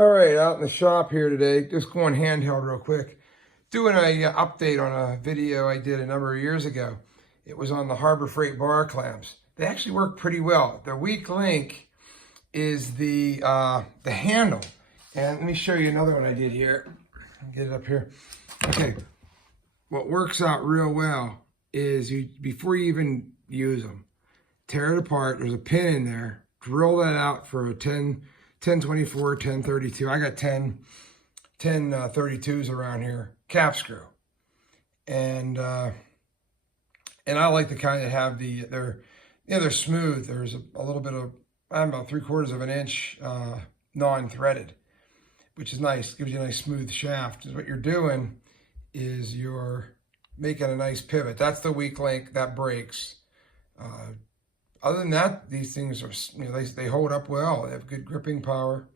All right, out in the shop here today, just going handheld real quick. Doing a update on a video I did a number of years ago. It was on the Harbor Freight bar clamps. They actually work pretty well. The weak link is the handle. And let me show you another one I did here. Get it up here. Okay, what works out real well is before you even use them, tear it apart. There's a pin in there. Drill that out for a 1024, 1032. I got 1032s around here. Cap screw. And I like the kind that have they're smooth. There's a little bit of, about 3/4 of an inch non-threaded, which is nice. Gives you a nice smooth shaft. Because what you're doing is you're making a nice pivot. That's the weak link that breaks. Other than that, these things are, they hold up well. They have good gripping power.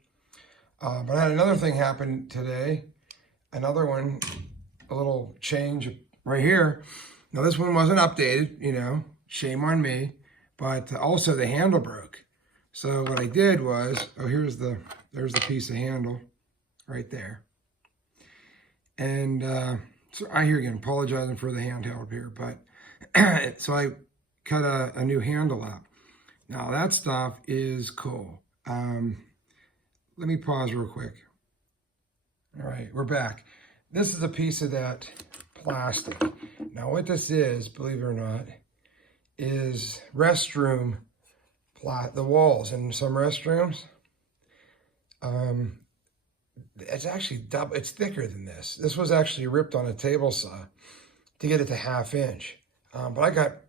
But I had another thing happen today. Another one, a little change right here. Now this one wasn't updated, shame on me. But also the handle broke. So what I did was, there's the piece of handle right there. And so I hear again, apologizing for the handheld here, but so I cut a new handle out. Now that stuff is cool. Let me pause real quick. All right, we're back. This is a piece of that plastic. Now what this is, believe it or not, is restroom the walls in some restrooms. It's actually double, it's thicker than this. This was actually ripped on a table saw to get it to 1/2 inch. But I got,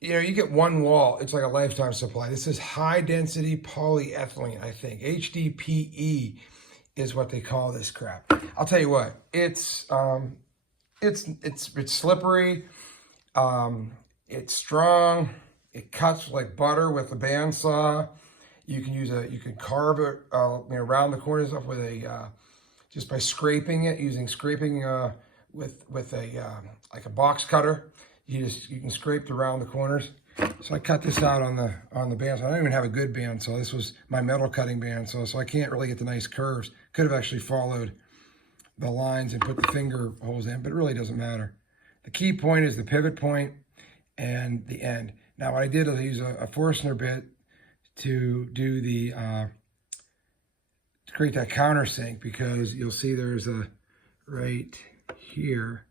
you get one wall, it's like a lifetime supply. This is high density polyethylene, I think. HDPE is what they call this crap. I'll tell you what, it's slippery, it's strong, it cuts like butter with a bandsaw. You can carve it, around the corners up with just by scraping it, using scraping with a like a box cutter. You can scrape around the corners. So I cut this out on the bandsaw. I don't even have a good bandsaw. This was my metal cutting bandsaw, so I can't really get the nice curves. Could have actually followed the lines and put the finger holes in, but it really doesn't matter. The key point is the pivot point and the end. Now what I did is I use a Forstner bit to do to create that countersink, because you'll see there's a right here.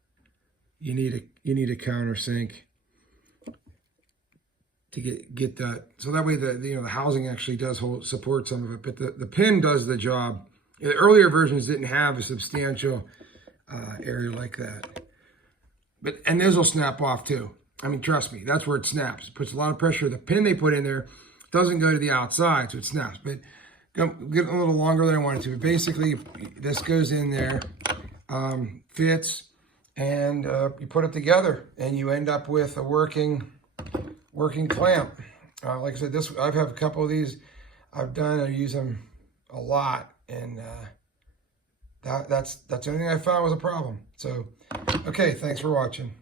You need a countersink to get that, so that way the housing actually does support some of it, but the pin does the job. The earlier versions didn't have a substantial area like that, and those will snap off too. I mean, trust me, that's where it snaps. It puts a lot of pressure. The pin they put in there doesn't go to the outside, so it snaps. But get a little longer than I wanted to. But basically, this goes in there, fits, and you put it together, and you end up with a working clamp. Like I said, I have a couple of these I've done. I use them a lot, and that's the only thing I found was a problem. So, okay, thanks for watching.